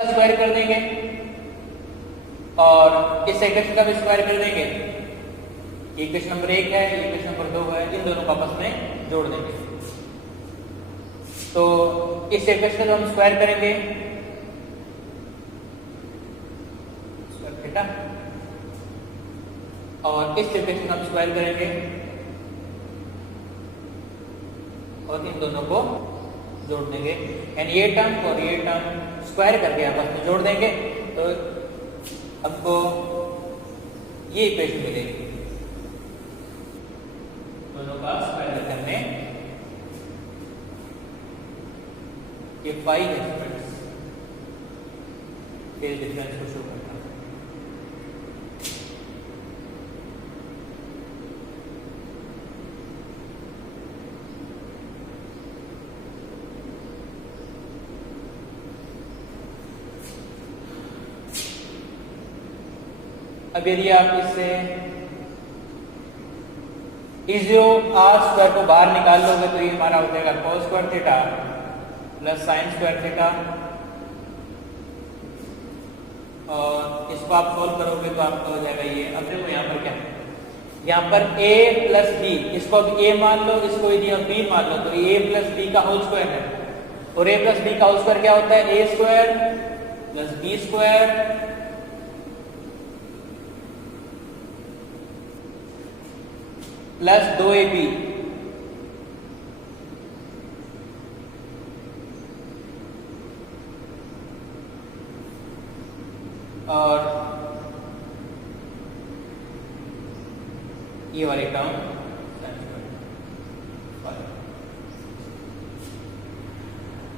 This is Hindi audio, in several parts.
का स्क्वायर कर देंगे और इस इक्वेशन का भी स्क्वायर कर देंगे। इक्वेशन नंबर 1 है, इक्वेशन नंबर 2 है, इन दोनों को आपस में जोड़ देंगे। तो इस इक्वेशन को हम स्क्वायर करेंगे, स्क्वायर थीटा, और इस इक्वेशन का हम स्क्वायर करेंगे और इन दोनों को जोड़ देंगे। यानी ये टर्म और ये टर्म स्क्वायर करके आपस में जोड़ देंगे तो हमको ये इक्वेशन मिलेगी। दोनों का स्क्वायर करने ये पाई है फ्रेंड्स, फेज डिफरेंस को शो करता है। अब यदि आप इससे E0 r स्क्वायर को बाहर निकाल लोगे तो ये हमारा हो जाएगा cos square theta plus sine square theta, और इसको आप सॉल्व करोगे तो आपका हो जाएगा ये। अब देखो यहाँ पर क्या है, यहाँ पर a प्लस बी, इसको अब a मान लो, इसको यदि आप b मान लो तो a प्लस बी का होल स्क्वायर है, और a प्लस बी का होल स्क्वायर क्या होता है, a square plus B square plus 2ab, और ये वाले टर्म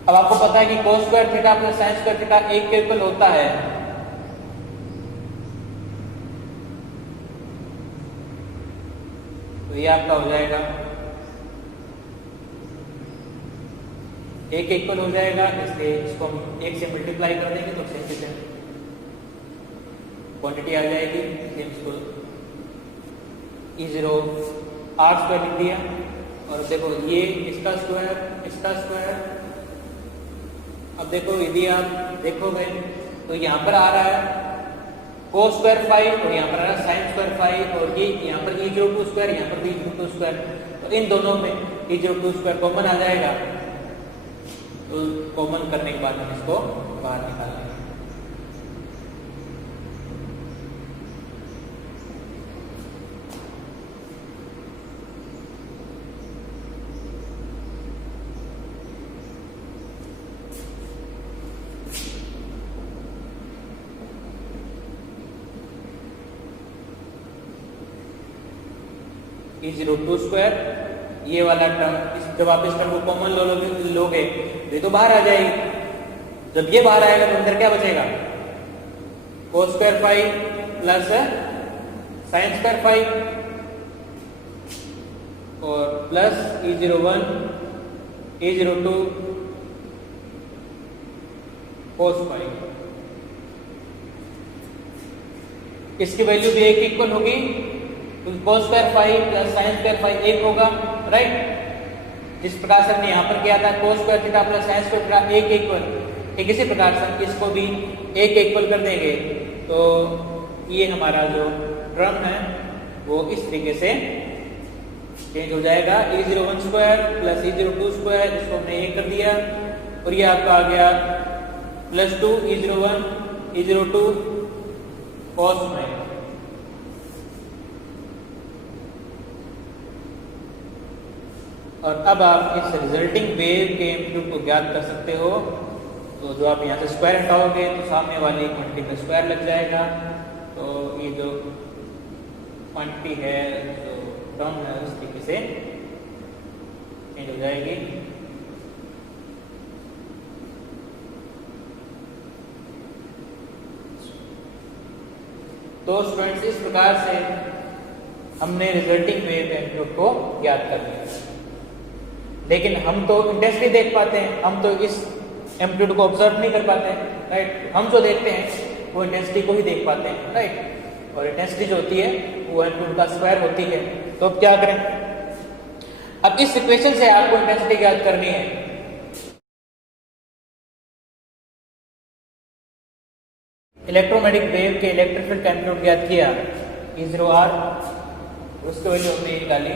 अब आपको पता है कि cos square theta plus sine square theta एक के इक्वल होता है। तो ये आपका हो जाएगा एक इक्वल हो जाएगा, इसलिए इसको हम एक से मल्टीप्लाई कर देंगे तो सेम से सेम क्वांटिटी आ जाएगी। सेम इसको E0 r स्क्वायर लिख दिया, और देखो ये इसका स्क्वायर इसका स्क्वायर। अब देखो यदि आप देखोगे तो यहाँ पर आ रहा है cos स्क्वायर 5 और यहाँ पर आ रहा है साइन स्क्वायर 5, और ये यहाँ पर E02 स्क्वायर, यहाँ पर भी E02 स्क्वायर, तो इन दोनों में E02 स्क्वायर कॉमन आ जाएगा। तो कॉमन करने के बाद हम इसको बाहर निकाल लेंगे। E02 स्क्वायर, ये वाला टर्म जब आप इस टर्म को कॉमन लोगे तो ये तो बाहर आ जाएगी। जब ये बाहर आएगा तो अंदर क्या बचेगा, cos square 5 plus sine square 5 और प्लस E01 E02 cos 5। इसकी वैल्यू भी एक इक्वल होगी, cos square 5 plus sine square 5 एक होगा, राइट। जिस प्रकार से हमने यहाँ पर किया था cos square theta plus sine square theta एक इक्वल, ठीक इसी प्रकार से हम इसको भी एक इक्वल कर देंगे। तो ये हमारा जो टर्म है वो इस तरीके से चेंज हो जाएगा। E01 square plus E02 square, इसको हमने एक कर दिया, और ये आपका आ गया प्लस 2 E01 E02 cos 5। और अब आप इस रिजल्टिंग वेव के एम्पलीट्यूड को ज्ञात कर सकते हो। तो जो आप यहाँ से स्क्वायर हटाओगे तो सामने वाली क्वांटिटी का स्क्वायर लग जाएगा। तो ये जो क्वांटिटी है, जो टर्म है, उस तरीके से चेंज हो जाएगी। तो स्टूडेंट्स इस प्रकार से हमने रिजल्टिंग वेव एम्पलीट्यूड को ज्ञात कर लिया। लेकिन हम तो इंटेंसिटी देख पाते हैं, हम तो इस एम्पलीट्यूड को ऑब्जर्व नहीं कर पाते हैं, राइट। हम जो देखते हैं वो इंटेंसिटी को ही देख पाते हैं, राइट। और इंटेंसिटी जो होती है वो एम्पलीट्यूड का स्क्वायर होती है। तो अब क्या करें, अब इस इक्वेशन से आपको इंटेंसिटी ज्ञात करनी है। इलेक्ट्रोमैग्नेटिक वेव के इलेक्ट्रिक फील्ड का एम्पलीट्यूड ज्ञात किया E0r, उसकी वैल्यू हमने निकाली।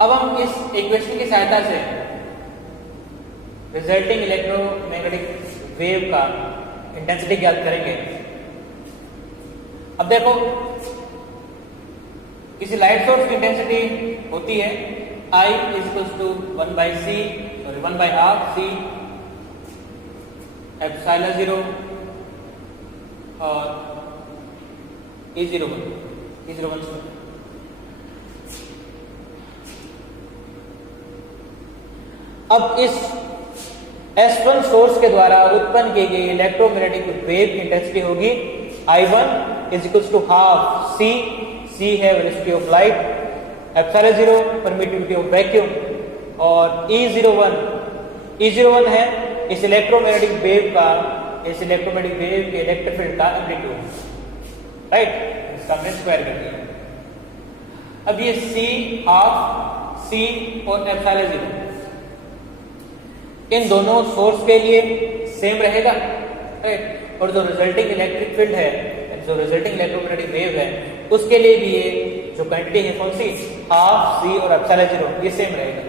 अब हम इस इक्वेशन की सहायता से रिजल्टिंग इलेक्ट्रोमैग्नेटिक वेव का इंटेंसिटी ज्ञात करेंगे। अब देखो, किसी लाइट सोर्स की इंटेंसिटी होती है I = 1/half C एप्सिलॉन 0 और E01 अब इस S1 सोर्स के द्वारा उत्पन्न की गई इलेक्ट्रोमैग्नेटिक वेव की इंटेंसिटी होगी I1 = half C, C है velocity of light, epsilon 0 permittivity of vacuum, और E01 है इस इलेक्ट्रोमैग्नेटिक वेव के इलेक्ट्रिक फील्ड का एम्पलीट्यूड, राइट, इसका हमने स्क्वायर कर दिया। अब ये C, हाफ C और एप्सिलॉन 0 इन दोनों सोर्स के लिए सेम रहेगा, राइट, और जो रिजल्टिंग इलेक्ट्रिक फील्ड है, जो रिजल्टिंग इलेक्ट्रोमैग्नेटिक वेव है, उसके लिए भी ये जो क्वांटिटी है कौन सी, हाफ C और एप्सिलॉन 0, ये सेम रहेगा।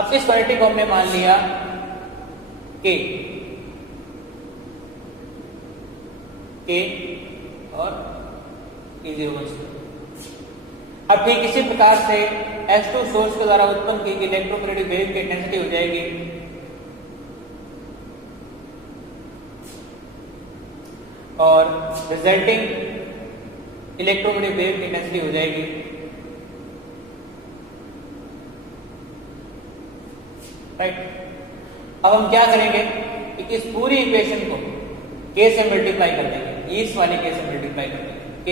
अब इस क्वांटिटी को हमने मान लिया K और E01। अब ठीक इसी प्रकार से S2 सोर्स के द्वारा उत्पन्न की गई इलेक्ट्रोमैग्नेटिक वेव की इंटेंसिटी हो जाएगी और रिजल्टिंग इलेक्ट्रोमैग्नेटिक वेव की इंटेंसिटी हो जाएगी राइट। अब हम क्या करेंगे कि इस पूरी इक्वेशन को K से मल्टीप्लाई कर देंगे, इस वाले K से मल्टीप्लाई कर देंगे, K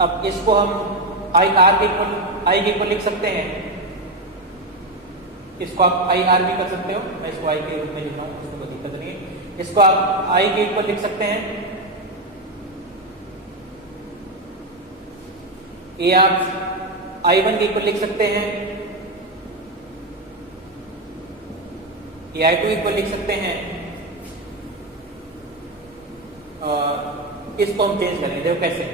अब इसको हम IR के इक्वल लिख सकते हैं, इसको आप IR भी कर सकते हो, मैं इसको I के रूप में लिख रहा हूं, इसको कोई दिक्कत नहीं है। इसको आप I के इक्वल लिख सकते हैं, ये आप I1 के इक्वल लिख सकते हैं, ये I2 इक्वल लिख सकते हैं, और इसको हम चेंज करेंगे। देखो कैसे,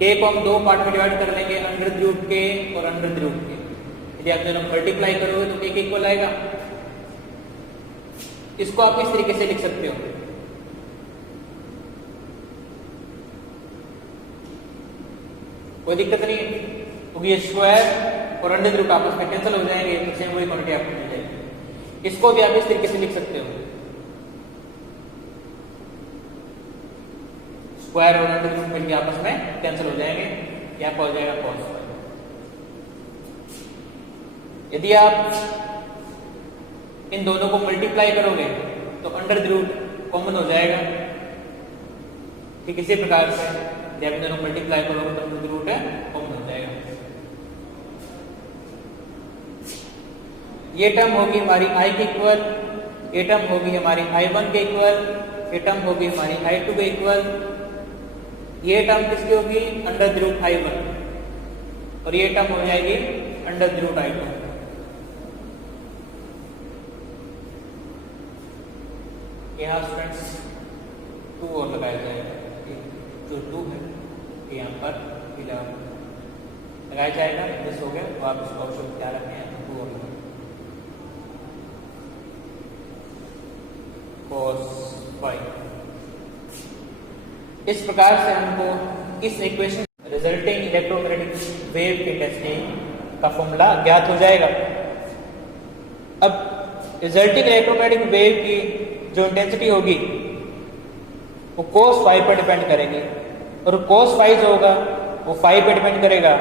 K को हम दो पार्ट में डिवाइड कर लेंगे, √K और √K। यदि आप दोनों मल्टीप्लाई करोगे तो K के इक्वल आएगा। इसको आप इस तरीके से लिख सकते हो, कोई दिक्कत नहीं है, क्योंकि ये स्क्वायर और √, आपस में कैंसिल हो जाएंगे, तो सेम वही क्वांटिटी आपको मिल जाएगी। इसको भी आप इस तरीके से लिख सकते हो, स्क्वायर और √, मिलकर आपस में कैंसिल हो जाएंगे, यहाँ पर हो जाएगा cos स्क्वायर। यदि आप इन दोनों को मल्टीप्लाई करोगे तो √, कॉमन हो जाएगा। ठीक इसी प्रकार से यदि आप दोनों मल्टीप्लाई करोगे तो √, कॉमन हो जाएगा। ये टर्म होगी हमारी I के इक्वल, ये टर्म होगी हमारी I1 के इक्वल, ये टर्म होगी हमारी I2 के इक्वल, ये टर्म किसकी होगी, √I1, और ये टर्म हो जाएगी √I2। यहाँ स्टूडेंट्स 2 और लगाया जाएगा, जो 2 है यहाँ पर 11 लगाया जाएगा, दिस हो गया, तो आप इसको ऑप्शन क्या रखते हैं, 2 और cos 5। इस प्रकार से हमको इस इक्वेशन रिजल्टिंग इलेक्ट्रोमैग्नेटिक वेव की इंटेंसिटी का फॉर्मूला ज्ञात हो जाएगा। अब रिजल्टिंग इलेक्ट्रोमैग्नेटिक वेव की जो इंटेंसिटी होगी वो cos 5 पर डिपेंड करेगी, और cos फाई जो होगा वो फाई पे डिपेंड करेगा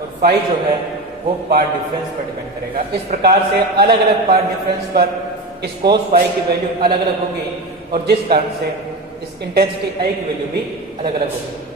और फाई जो है वो पार्ट डिफरेंस पर डिपेंड करेगा। इस प्रकार से अलग अलग पार्ट डिफरेंस पर इस cos फाई की वैल्यू अलग अलग होगी और जिस कारण से इस इंटेंसिटी आई की वैल्यू भी अलग अलग होगी।